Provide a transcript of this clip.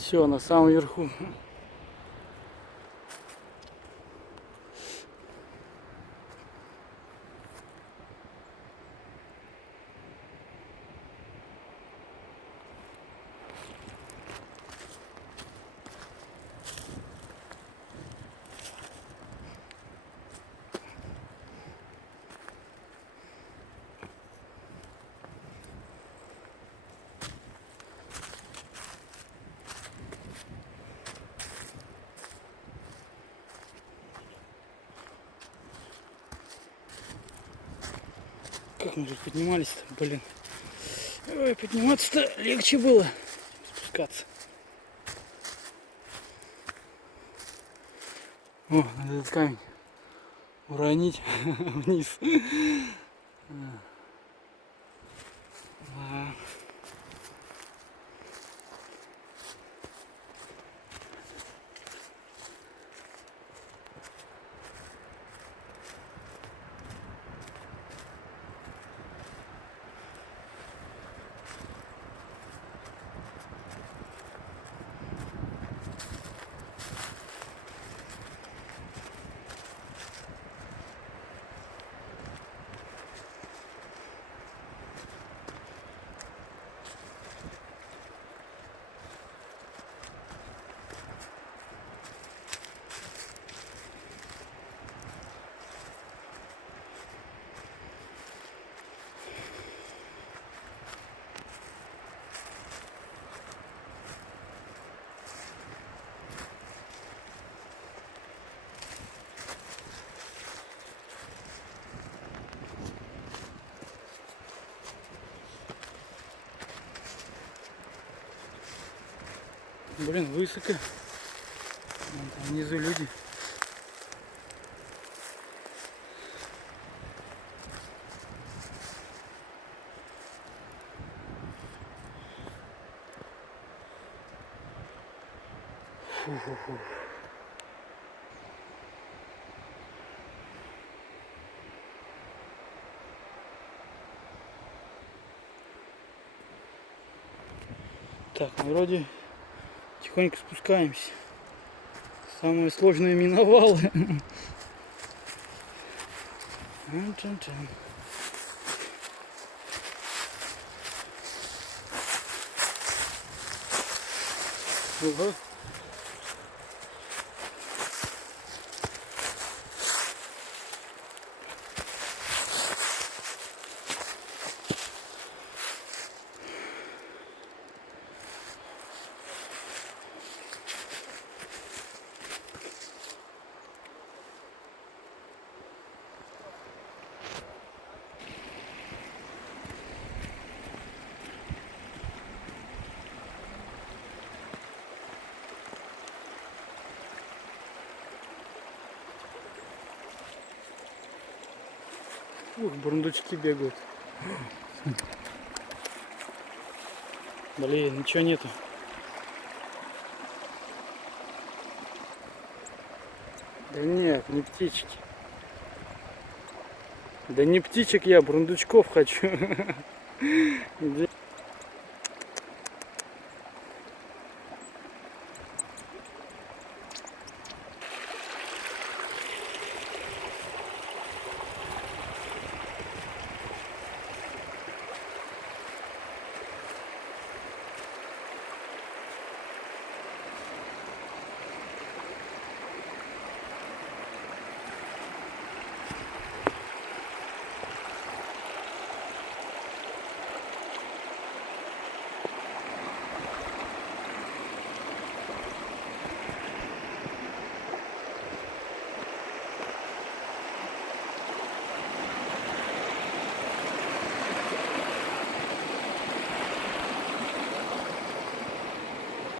Все, на самом верху. Как мы тут поднимались-то, блин. Ой, подниматься-то легче было, чем спускаться. О, надо этот камень уронить вниз. Да. Блин, высоко. Вон там внизу люди. Фу-фу-фу. Так, мы вроде тихонько спускаемся. Самое сложное миновало. Ого. Ух, бурундучки бегают. Блин, ничего нету. Да нет, не птички. Да не птичек я, бурундучков хочу.